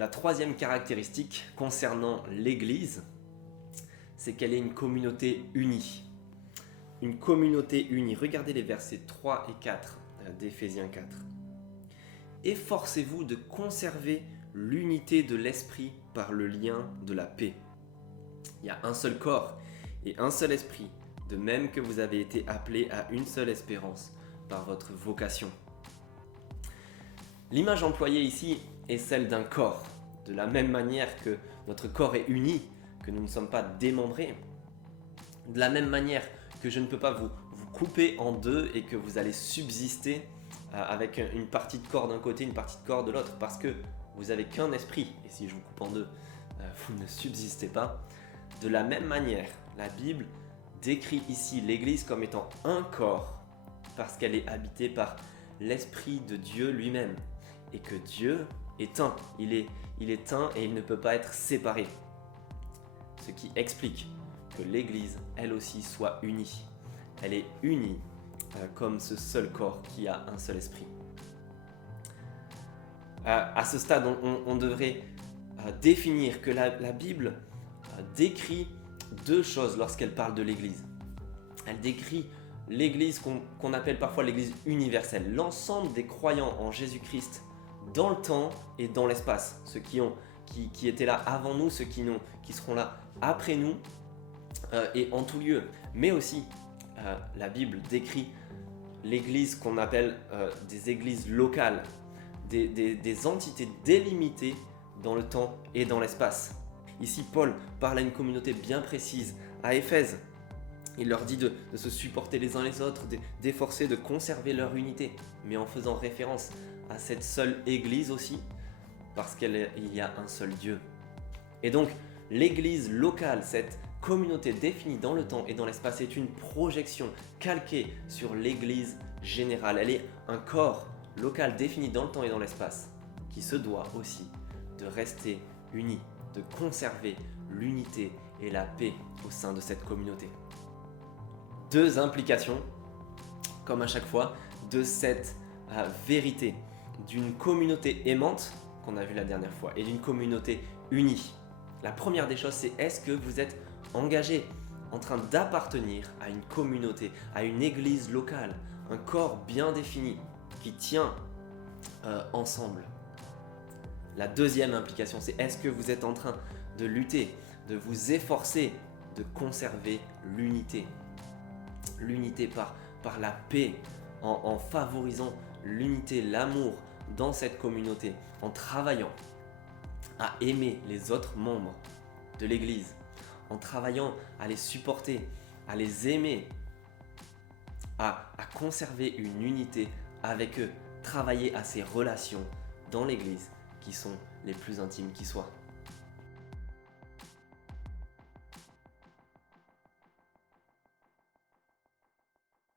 La troisième caractéristique concernant l'Église, c'est qu'elle est une communauté unie. Une communauté unie. Regardez les versets 3 et 4 d'Éphésiens 4. Efforcez-vous de conserver l'unité de l'esprit par le lien de la paix. Il y a un seul corps et un seul esprit, de même que vous avez été appelés à une seule espérance par votre vocation. L'image employée ici est celle d'un corps. De la même manière que notre corps est uni, que nous ne sommes pas démembrés, de la même manière que je ne peux pas vous couper en deux et que vous allez subsister avec une partie de corps d'un côté, une partie de corps de l'autre, parce que vous n'avez qu'un esprit, et si je vous coupe en deux, vous ne subsistez pas. De la même manière, la Bible décrit ici l'Église comme étant un corps, parce qu'elle est habitée par l'Esprit de Dieu lui-même, et que Dieu est un. Il est un et il ne peut pas être séparé. Ce qui explique que l'Église, elle aussi, soit unie. Elle est unie comme ce seul corps qui a un seul esprit. À ce stade, on devrait définir que la Bible décrit deux choses lorsqu'elle parle de l'Église. Elle décrit l'Église qu'on appelle parfois l'Église universelle, l'ensemble des croyants en Jésus-Christ dans le temps et dans l'espace, ceux qui étaient là avant nous, ceux qui seront là après nous, et en tout lieu. Mais aussi, la Bible décrit l'Église qu'on appelle des églises locales, des entités délimitées dans le temps et dans l'espace. Ici, Paul parle à une communauté bien précise, à Éphèse. Il leur dit de se supporter les uns les autres, d'efforcer de conserver leur unité, mais en faisant référence à cette seule Église aussi, parce qu'il y a un seul Dieu. Et donc, l'Église locale, cette communauté définie dans le temps et dans l'espace, est une projection calquée sur l'Église générale. Elle est un corps local défini dans le temps et dans l'espace, qui se doit aussi de rester uni, de conserver l'unité et la paix au sein de cette communauté. Deux implications, comme à chaque fois, de cette vérité d'une communauté aimante, qu'on a vu la dernière fois, et d'une communauté unie. La première des choses, c'est est-ce que vous êtes engagé, en train d'appartenir à une communauté, à une église locale, un corps bien défini qui tient ensemble. La deuxième implication, c'est est-ce que vous êtes en train de lutter, de vous efforcer de conserver l'unité. L'unité par la paix, en favorisant l'unité, l'amour dans cette communauté, en travaillant à aimer les autres membres de l'Église, en travaillant à les supporter, à les aimer, à conserver une unité avec eux, travailler à ces relations dans l'Église qui sont les plus intimes qui soient.